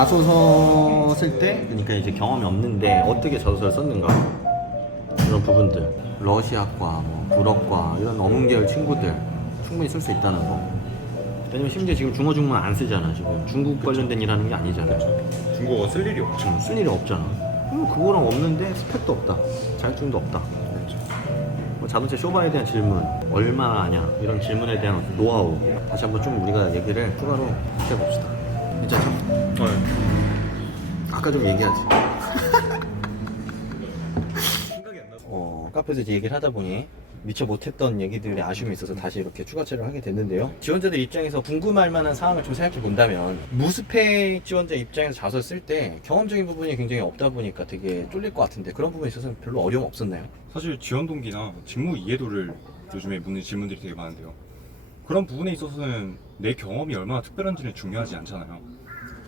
자소서 쓸 때 그러니까 이제 경험이 없는데 어떻게 자소서를 썼는가 이런 부분들 러시아과, 뭐 불어과 이런 어문계열 친구들 충분히 쓸 수 있다는 거. 왜냐면 심지어 지금 중어 중문 안 쓰잖아. 지금 중국 관련된 일 하는 게 아니잖아. 중국어 쓸 일이 없죠. 쓸 일이 없잖아. 그거랑 없는데 스펙도 없다, 자격증도 없다. 그렇죠. 뭐 자동차 쇼바에 대한 질문, 얼마나 아냐 이런 질문에 대한 노하우 다시 한번 좀 우리가 얘기를 추가로 해봅시다. 괜찮죠? 아까 좀 얘기하지. 생각이 안 나서. 카페에서 이제 얘기를 하다 보니 미처 못했던 얘기들의 아쉬움이 있어서 다시 이렇게 추가 촬영을 하게 됐는데요. 지원자들 입장에서 궁금할 만한 사항을 좀 생각해 본다면 무스펙 지원자 입장에서 자소를 쓸 때 경험적인 부분이 굉장히 없다 보니까 되게 쫄릴 것 같은데 그런 부분에 있어서는 별로 어려움 없었나요? 사실 지원 동기나 직무 이해도를 요즘에 묻는 질문들이 되게 많은데요. 그런 부분에 있어서는 내 경험이 얼마나 특별한지는 중요하지 않잖아요.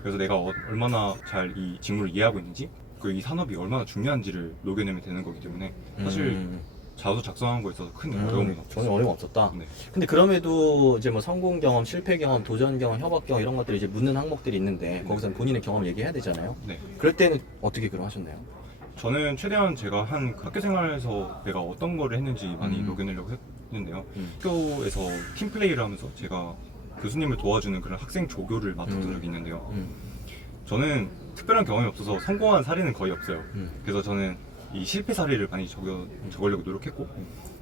그래서 내가 얼마나 잘 이 직무를 이해하고 있는지, 그 이 산업이 얼마나 중요한지를 녹여내면 되는 거기 때문에 사실 자소 작성한 거에 있어서 큰 어려움이 없었어요. 전혀 어려움 없었다. 네. 근데 그럼에도 이제 뭐 성공 경험, 실패 경험, 도전 경험, 협업 경험 이런 것들이 이제 묻는 항목들이 있는데 거기서는 본인의 경험을 얘기해야 되잖아요. 네. 그럴 때는 어떻게 그럼 하셨나요? 저는 최대한 제가 한 학교 생활에서 내가 어떤 거를 했는지 많이 녹여내려고 했는데요. 학교에서 팀플레이를 하면서 제가 교수님을 도와주는 그런 학생 조교를 맡았던 적이 있는데요. 저는 특별한 경험이 없어서 성공한 사례는 거의 없어요. 그래서 저는 이 실패 사례를 많이 적으려고 노력했고,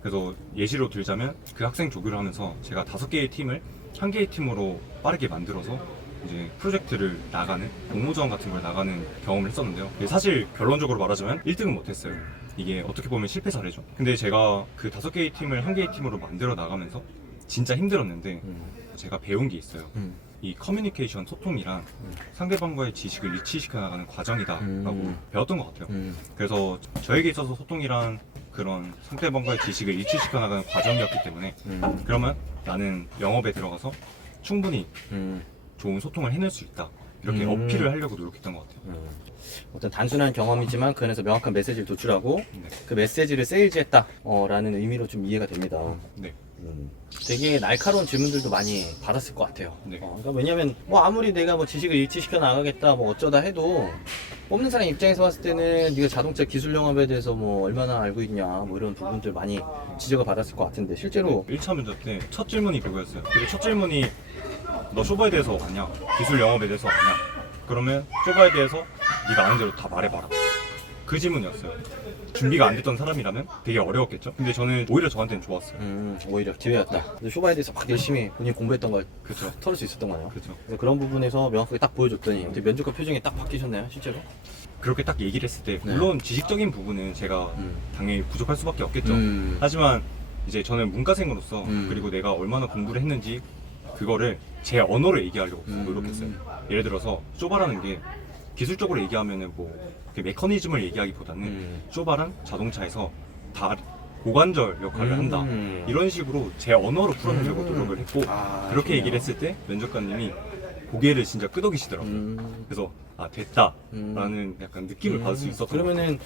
그래서 예시로 들자면 그 학생 조교를 하면서 제가 5개의 팀을 1개의 팀으로 빠르게 만들어서 이제 프로젝트를 나가는, 공모전 같은 걸 나가는 경험을 했었는데요. 사실 결론적으로 말하자면 1등은 못했어요. 이게 어떻게 보면 실패 사례죠. 근데 제가 그 5개의 팀을 1개의 팀으로 만들어 나가면서 진짜 힘들었는데 제가 배운 게 있어요. 이 커뮤니케이션, 소통이란 상대방과의 지식을 일치시켜 나가는 과정이다라고 배웠던 것 같아요. 그래서 저에게 있어서 소통이란 그런 상대방과의 지식을 일치시켜 나가는 과정이었기 때문에 그러면 나는 영업에 들어가서 충분히 좋은 소통을 해낼 수 있다, 이렇게 어필을 하려고 노력했던 것 같아요. 어떤 단순한 경험이지만 그 안에서 명확한 메시지를 도출하고 네. 그 메시지를 세일즈했다 라는 의미로 좀 이해가 됩니다. 네. 되게 날카로운 질문들도 많이 받았을 것 같아요. 네. 그러니까 왜냐면 뭐 아무리 내가 뭐 지식을 일치시켜 나가겠다 뭐 어쩌다 해도 뽑는 사람 입장에서 봤을 때는 네가 자동차 기술 영업에 대해서 뭐 얼마나 알고 있냐 뭐 이런 부분들 많이 지적을 받았을 것 같은데 실제로 1차 면접 때 첫 질문이 그거였어요. 근데 첫 질문이 너 쇼바에 대해서 아냐? 기술 영업에 대해서 아냐? 그러면 쇼바에 대해서 네가 아는 대로 다 말해봐라. 그 질문이었어요. 준비가 안 됐던 사람이라면 되게 어려웠겠죠? 근데 저는 오히려 저한테는 좋았어요. 오히려 기회였다. 근데 쇼바에 대해서 막 열심히 본인이 공부했던 걸 그쵸. 털을 수 있었던 거예요. 그쵸. 그래서 그런 부분에서 명확하게 딱 보여줬더니 근데 면접관 표정이 딱 바뀌셨나요 실제로? 그렇게 딱 얘기를 했을 때 네. 물론 지식적인 부분은 제가 당연히 부족할 수밖에 없겠죠. 하지만 이제 저는 문과생으로서 그리고 내가 얼마나 공부를 했는지 그거를 제 언어로 얘기하려고 노력했어요. 예를 들어서 쇼바라는 게 기술적으로 얘기하면은 뭐 그 메커니즘을 얘기하기보다는 쇼바란 자동차에서 다 고관절 역할을 한다, 이런 식으로 제 언어로 풀어내려고 노력을 했고 그렇게 좋네요. 얘기를 했을 때 면접관님이 고개를 진짜 끄덕이시더라고요. 그래서 아 됐다 라는 약간 느낌을 받을 수 있었던 것 같아요. 그러면은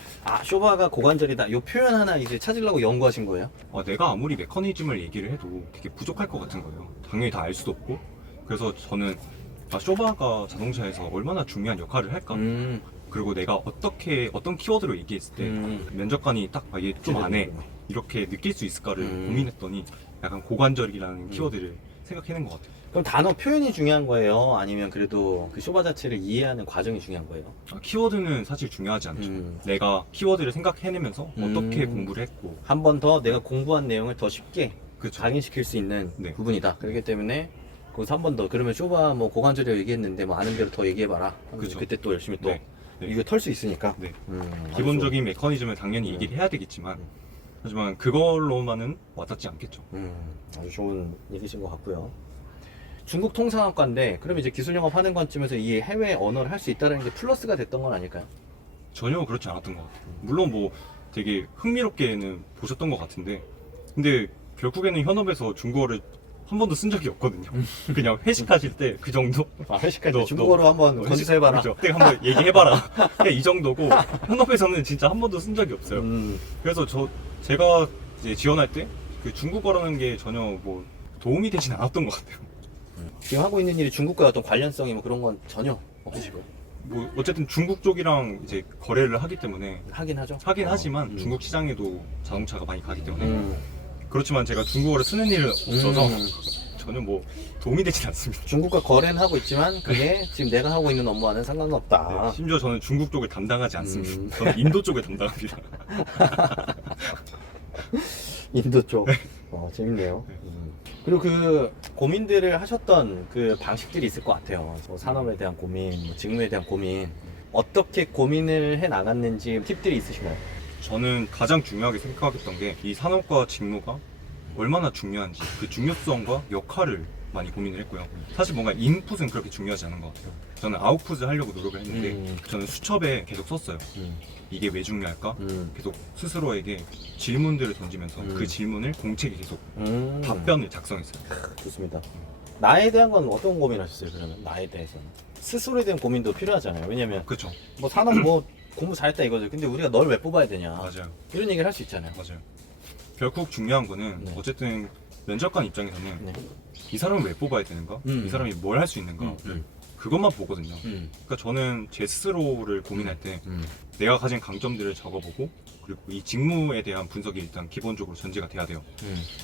쇼바가 고관절이다 요 표현 하나 이제 찾으려고 연구하신 거예요? 내가 아무리 메커니즘을 얘기를 해도 되게 부족할 것 같은 거예요. 당연히 다 알 수도 없고. 그래서 저는 쇼바가 자동차에서 얼마나 중요한 역할을 할까? 그리고 내가 어떤 키워드로 얘기했을 때 면접관이 딱 얘 좀 안 해, 이렇게 느낄 수 있을까를 고민했더니 약간 고관절이라는 키워드를 생각해낸 것 같아요. 그럼 단어 표현이 중요한 거예요? 아니면 그래도 그 쇼바 자체를 이해하는 과정이 중요한 거예요? 키워드는 사실 중요하지 않죠. 내가 키워드를 생각해내면서 어떻게 공부를 했고. 한 번 더 내가 공부한 내용을 더 쉽게 그쵸. 각인시킬 수 있는 네. 부분이다. 그렇기 때문에 거기서 한 번 더 그러면 쇼바 뭐 고관절이라고 얘기했는데 뭐 아는 대로 더 얘기해봐라. 그쵸. 그때 또 열심히 또 네. 네. 이거 털 수 있으니까. 네. 아주 기본적인 메커니즘을 당연히 얘기를 해야 되겠지만 하지만 그걸로만은 와닿지 않겠죠. 아주 좋은 얘기신 것 같고요. 중국 통상학과인데 그러면 이제 기술 영업 하는 관점에서 이 해외 언어를 할 수 있다는 게 플러스가 됐던 건 아닐까요? 전혀 그렇지 않았던 것 같아요. 물론 뭐 되게 흥미롭게는 보셨던 것 같은데 근데 결국에는 현업에서 중국어를 한 번도 쓴 적이 없거든요. 그냥 회식하실 때 그 정도? 회식할 때 너- 중국어로 한번 건지서 해봐라. 그렇죠. 그때 한번 얘기해봐라. 그냥 이 정도고 현업에서는 진짜 한 번도 쓴 적이 없어요. 그래서 제가 이제 지원할 때 그 중국어라는 게 전혀 뭐 도움이 되진 않았던 것 같아요. 지금 하고 있는 일이 중국과 어떤 관련성이 뭐 그런 건 전혀 없으시고요. 뭐 어쨌든 중국 쪽이랑 이제 거래를 하기 때문에 하긴 하죠. 하긴 하지만 음. 중국 시장에도 자동차가 많이 가기 때문에 그렇지만 제가 중국어를 쓰는 일은 없어서 전혀 뭐 도움이 되진 않습니다. 중국과 거래는 하고 있지만 그게 지금 내가 하고 있는 업무와는 상관은 없다. 네, 심지어 저는 중국 쪽을 담당하지 않습니다. 음. 저는 인도 쪽을 담당합니다. 인도 쪽. 재밌네요. 네. 그리고 그 고민들을 하셨던 그 방식들이 있을 것 같아요. 뭐 산업에 대한 고민, 뭐 직무에 대한 고민. 어떻게 고민을 해 나갔는지 팁들이 있으신가요? 저는 가장 중요하게 생각했던 게 이 산업과 직무가 얼마나 중요한지 그 중요성과 역할을 많이 고민을 했고요. 사실 뭔가 인풋은 그렇게 중요하지 않은 것 같아요. 저는 아웃풋을 하려고 노력을 했는데 저는 수첩에 계속 썼어요. 이게 왜 중요할까? 계속 스스로에게 질문들을 던지면서 그 질문을 공책에 계속 답변을 작성했어요. 좋습니다. 나에 대한 건 어떤 고민하셨어요? 그러면 나에 대해서는 스스로에 대한 고민도 필요하잖아요. 왜냐면 그렇죠. 뭐 산업 뭐 공부 잘했다 이거죠. 근데 우리가 널 왜 뽑아야 되냐? 맞아요. 이런 얘기를 할 수 있잖아요. 맞아요. 결국 중요한 거는 네. 어쨌든 면접관 입장에서는 네. 이 사람을 왜 뽑아야 되는가? 이 사람이 뭘 할 수 있는가? 그것만 보거든요. 그러니까 저는 제 스스로를 고민할 때 내가 가진 강점들을 적어보고 그리고 이 직무에 대한 분석이 일단 기본적으로 전제가 돼야 돼요.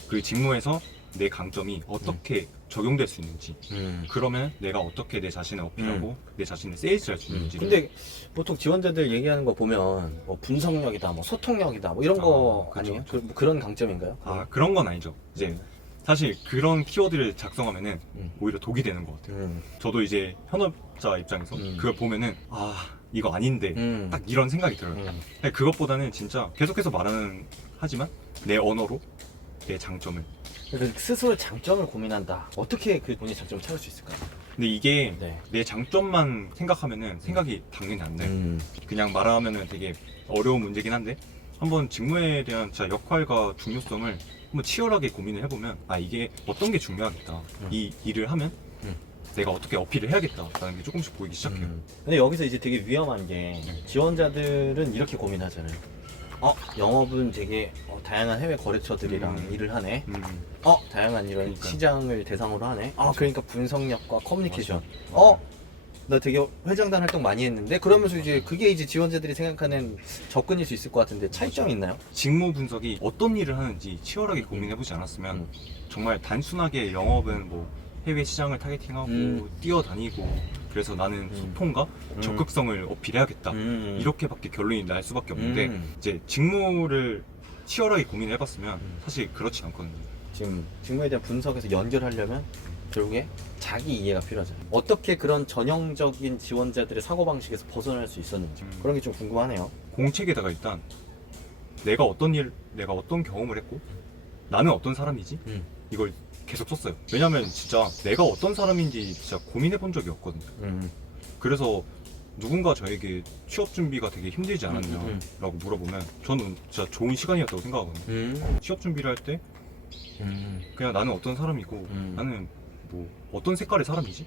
그 직무에서 내 강점이 어떻게 적용될 수 있는지 그러면 내가 어떻게 내 자신을 어필하고 내 자신을 세일즈할 수 있는지. 근데 보통 지원자들 얘기하는 거 보면 뭐 분석력이다, 뭐 소통력이다, 뭐 이런 거 그쵸, 아니에요? 그쵸. 뭐 그런 강점인가요? 그런 건 아니죠. 이제 사실 그런 키워드를 작성하면은 오히려 독이 되는 것 같아요. 저도 이제 현업자 입장에서 그걸 보면은 이거 아닌데 딱 이런 생각이 들어요. 근데 그것보다는 진짜 계속해서 말하는 하지만 내 언어로 내 장점을. 그러니까 스스로의 장점을 고민한다. 어떻게 그 본인의 장점을 찾을 수 있을까요? 근데 이게 네. 내 장점만 생각하면은 생각이 당연히 안 나요. 그냥 말하면은 되게 어려운 문제긴 한데 한번 직무에 대한 진짜 역할과 중요성을 한번 치열하게 고민을 해보면 이게 어떤 게 중요하겠다. 이 일을 하면 내가 어떻게 어필을 해야겠다라는 게 조금씩 보이기 시작해요. 근데 여기서 이제 되게 위험한 게 지원자들은 이렇게 고민하잖아요. 영업은 되게 다양한 해외 거래처들이랑 일을 하네. 다양한 이런 그러니까요. 시장을 대상으로 하네. 그러니까 분석력과 커뮤니케이션. 맞아요. 나 되게 회장단 활동 많이 했는데 그러면서 이제 그게 이제 지원자들이 생각하는 접근일 수 있을 것 같은데 차이점이 있나요? 직무 분석이 어떤 일을 하는지 치열하게 고민해보지 않았으면 정말 단순하게 영업은 뭐 해외 시장을 타겟팅하고 뛰어다니고 그래서 나는 소통과 적극성을 어필해야겠다 이렇게밖에 결론이 날 수밖에 없는데 이제 직무를 치열하게 고민해봤으면 사실 그렇지 않거든요. 지금 직무에 대한 분석에서 연결하려면 결국에 자기 이해가 필요하잖아요. 어떻게 그런 전형적인 지원자들의 사고방식에서 벗어날 수 있었는지 그런 게 좀 궁금하네요. 공책에다가 일단 내가 어떤 경험을 했고 나는 어떤 사람이지 이걸 계속 썼어요. 왜냐면 진짜 내가 어떤 사람인지 진짜 고민해 본 적이 없거든요. 그래서 누군가 저에게 취업 준비가 되게 힘들지 않았냐라고 물어보면 저는 진짜 좋은 시간이었다고 생각하거든요. 취업 준비를 할 때 그냥 나는 어떤 사람이고 나는 뭐 어떤 색깔의 사람이지?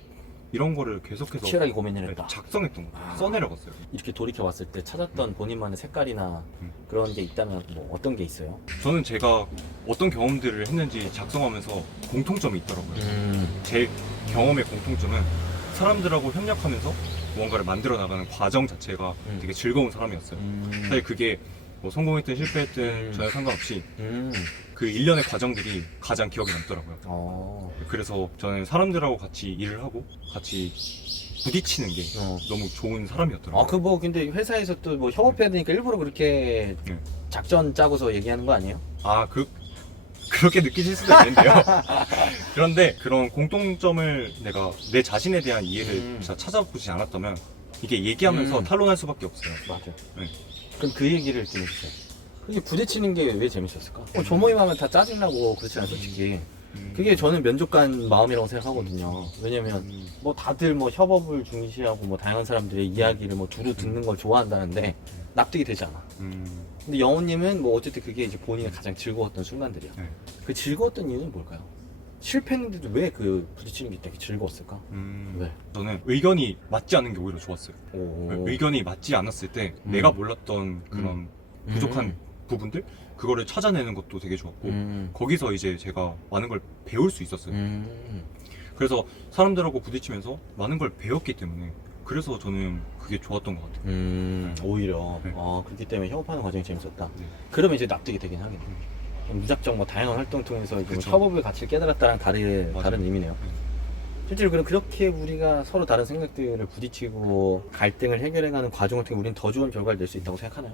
이런 거를 계속해서 치열하게 고민을 했다. 작성했던 거예요. 써내려갔어요. 이렇게 돌이켜 봤을 때 찾았던 본인만의 색깔이나 그런 게 있다면 뭐 어떤 게 있어요? 저는 제가 어떤 경험들을 했는지 작성하면서 공통점이 있더라고요. 제 경험의 공통점은 사람들하고 협력하면서 무언가를 만들어 나가는 과정 자체가 되게 즐거운 사람이었어요. 사실 그게 뭐 성공했든 실패했든 전혀 상관없이 그 일련의 과정들이 가장 기억에 남더라고요. 그래서 저는 사람들하고 같이 일을 하고 같이 부딪히는 게 너무 좋은 사람이었더라고요. 그 뭐 근데 회사에서 또 뭐 협업해야 되니까 일부러 그렇게 작전 짜고서 얘기하는 거 아니에요? 그렇게 느끼실 수도 있는데요. 그런데 그런 공통점을 내가 내 자신에 대한 이해를 진짜 찾아보지 않았다면 이게 얘기하면서 탄론할 수밖에 없어요. 맞아. 네. 그럼 그 얘기를 좀 해주세요. 그게 부딪히는 게 왜 재밌었을까? 조모임 하면 다 짜증나고 그렇지 않아요, 솔직히. 그게 저는 면접관 마음이라고 생각하거든요. 왜냐면 뭐 다들 뭐 협업을 중시하고 뭐 다양한 사람들의 이야기를 뭐 두루 듣는 걸 좋아한다는데 납득이 되지 않아. 근데 영호님은 뭐 어쨌든 그게 이제 본인이 가장 즐거웠던 순간들이야. 네. 그 즐거웠던 이유는 뭘까요? 실패했는데도 왜 그 부딪히는 게 되게 즐거웠을까? 왜? 저는 의견이 맞지 않는 게 오히려 좋았어요. 의견이 맞지 않았을 때 내가 몰랐던 그런 부족한 부분들 그거를 찾아내는 것도 되게 좋았고 거기서 이제 제가 많은 걸 배울 수 있었어요. 그래서 사람들하고 부딪히면서 많은 걸 배웠기 때문에 그래서 저는 그게 좋았던 것 같아요. 오히려 네. 그렇기 때문에 협업하는 과정이 재밌었다. 네. 그러면 이제 납득이 되긴 하겠네. 무작정 뭐 다양한 활동 통해서 좀 그쵸. 협업의 가치를 깨달았다는 다른 맞아요. 의미네요. 실제로 그럼 그렇게 우리가 서로 다른 생각들을 부딪히고 갈등을 해결해가는 과정을 통해 우리는 더 좋은 결과를 낼 수 있다고 생각하나요?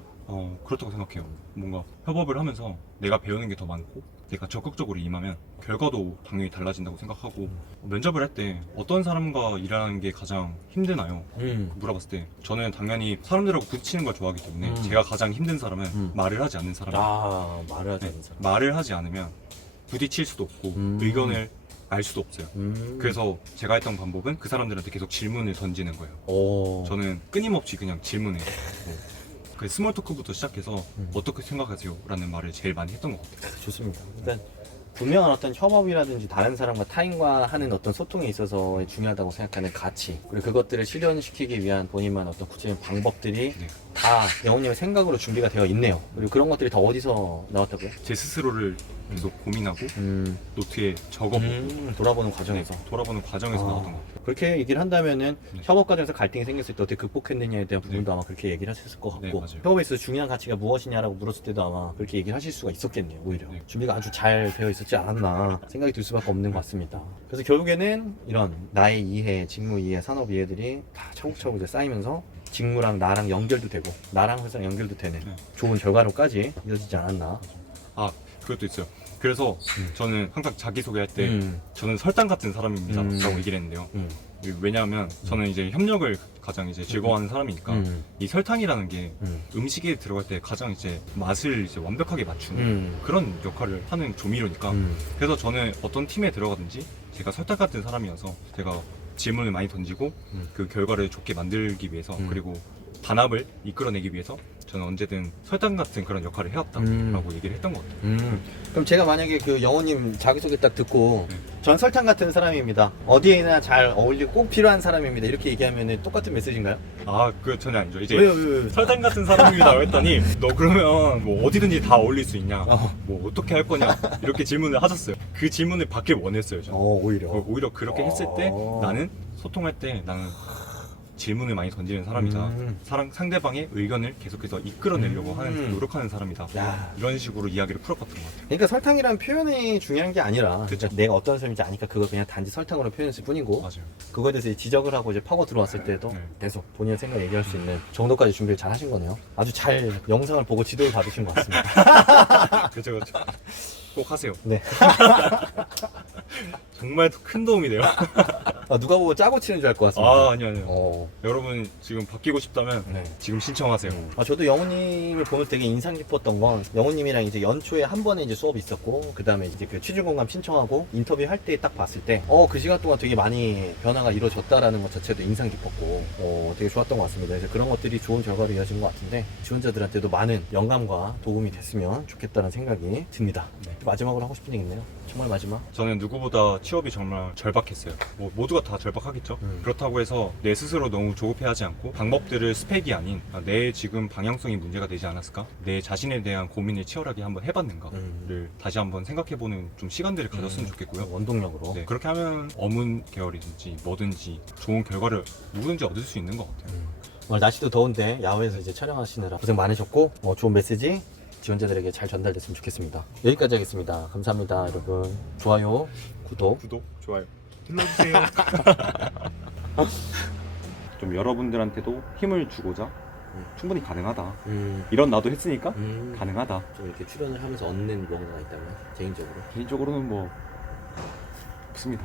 그렇다고 생각해요. 뭔가 협업을 하면서 내가 배우는 게 더 많고 내가 적극적으로 임하면 결과도 당연히 달라진다고 생각하고 면접을 할 때 어떤 사람과 일하는 게 가장 힘드나요? 물어봤을 때 저는 당연히 사람들하고 부딪히는 걸 좋아하기 때문에 제가 가장 힘든 사람은 말을 하지 않는 사람. 말을 하지 않는 사람. 말을 하지 않으면 부딪힐 수도 없고 의견을 알 수도 없어요. 그래서 제가 했던 방법은 그 사람들한테 계속 질문을 던지는 거예요. 저는 끊임없이 그냥 질문해요. 그 스몰 토크부터 시작해서 어떻게 생각하세요? 라는 말을 제일 많이 했던 것 같아요. 좋습니다. 일단 분명한 어떤 협업이라든지 다른 사람과 타인과 하는 어떤 소통에 있어서 중요하다고 생각하는 가치, 그리고 그것들을 실현시키기 위한 본인만의 어떤 구체적인 방법들이 네. 다 영호님의 생각으로 준비가 되어 있네요. 그리고 그런 것들이 다 어디서 나왔다고요? 제 스스로를 계속 고민하고 노트에 적어보고 돌아보는 과정에서. 돌아보는 과정에서 아. 나왔던 것 같아요. 그렇게 얘기를 한다면은 네. 협업 과정에서 갈등이 생겼을 때 어떻게 극복했느냐에 대한 부분도 아마 그렇게 얘기를 하셨을 것 같고, 네, 맞아요. 협업에 있어서 중요한 가치가 무엇이냐라고 물었을 때도 아마 그렇게 얘기를 하실 수가 있었겠네요. 오히려 네. 준비가 아주 잘 되어 있었지 않았나 생각이 들 수밖에 없는 것 같습니다. 그래서 결국에는 이런 나의 이해, 직무 이해, 산업 이해들이 다 차곡차곡 이제 쌓이면서 직무랑 나랑 연결도 되고 나랑 회사랑 연결도 되는 네. 좋은 결과로까지 이어지지 않았나. 그것도 있어요. 그래서 저는 항상 자기소개할 때 저는 설탕 같은 사람입니다 라고 얘기를 했는데요. 왜냐하면 저는 이제 협력을 가장 이제 즐거워하는 사람이니까 이 설탕이라는 게 음식에 들어갈 때 가장 이제 맛을 이제 완벽하게 맞추는 그런 역할을 하는 조미료니까 그래서 저는 어떤 팀에 들어가든지 제가 설탕 같은 사람이어서 제가 질문을 많이 던지고 그 결과를 좋게 만들기 위해서 그리고 단합을 이끌어내기 위해서 저는 언제든 설탕 같은 그런 역할을 해왔다라고 얘기를 했던 것 같아요. 그럼 제가 만약에 그 영호님 자기소개 딱 듣고 네. 전 설탕 같은 사람입니다. 어디에나 잘 어울리고 꼭 필요한 사람입니다. 이렇게 얘기하면 똑같은 메시지인가요? 그거 전혀 아니죠. 이제 왜요? 설탕 같은 사람이라고 했더니 너 그러면 뭐 어디든지 다 어울릴 수 있냐? 뭐 어떻게 할 거냐? 이렇게 질문을 하셨어요. 그 질문을 받길 원했어요. 저는. 오히려. 오히려 그렇게 했을 때 나는 소통할 때 나는 질문을 많이 던지는 사람이다. 상대방의 의견을 계속해서 이끌어내려고 하는 노력하는 사람이다. 야. 이런 식으로 이야기를 풀어봤던 것 같아요. 그러니까 설탕이라는 표현이 중요한 게 아니라 그쵸. 내가 어떤 사람인지 아니까 그걸 그냥 단지 설탕으로 표현했을 뿐이고 맞아요. 그거에 대해서 이제 지적을 하고 이제 파고 들어왔을 때도 네. 계속 본인의 생각 얘기할 수 있는 정도까지 준비를 잘 하신 거네요. 아주 잘 영상을 보고 지도를 받으신 것 같습니다. 그렇죠. 꼭 하세요. 네. 정말 큰 도움이 돼요. 누가 보고 짜고 치는 줄 알 것 같습니다. 아니요. 여러분 지금 바뀌고 싶다면 네. 지금 신청하세요. 저도 영호님을 보면서 되게 인상 깊었던 건 영호님이랑 이제 연초에 한 번에 이제 수업이 있었고 그 다음에 이제 그 취준공감 신청하고 인터뷰 할 때 딱 봤을 때 그 시간 동안 되게 많이 변화가 이루어졌다라는 것 자체도 인상 깊었고 되게 좋았던 것 같습니다. 그래서 그런 것들이 좋은 결과로 이어진 것 같은데 지원자들한테도 많은 영감과 도움이 됐으면 좋겠다는 생각이 듭니다. 네. 마지막으로 하고 싶은 얘기 있나요? 정말 마지막? 저는 누구보다 취업이 정말 절박했어요. 뭐 모두가 다 절박하겠죠. 그렇다고 해서 내 스스로 너무 조급해하지 않고 방법들을 스펙이 아닌 내 지금 방향성이 문제가 되지 않았을까? 내 자신에 대한 고민을 치열하게 한번 해봤는가를 다시 한번 생각해보는 좀 시간들을 가졌으면 좋겠고요. 원동력으로. 네, 그렇게 하면 어문 계열이든지 뭐든지 좋은 결과를 누구든지 얻을 수 있는 것 같아요. 오늘 날씨도 더운데 야외에서 이제 촬영하시느라 고생 많으셨고 좋은 메시지 지원자들에게 잘 전달됐으면 좋겠습니다. 여기까지 하겠습니다. 감사합니다, 여러분. 좋아요, 구독. 좋아요. 눌러주세요. 좀 여러분들한테도 힘을 주고자 충분히 가능하다. 이런 나도 했으니까 가능하다. 좀 이렇게 출연을 하면서 얻는 뭔가가 있다면 개인적으로. 개인적으로는 뭐 없습니다.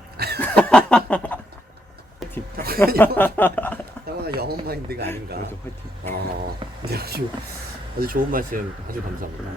형아 영혼 마인드가 아닌가. 그래도 화이팅. 아주 좋은 말씀 아주 감사합니다.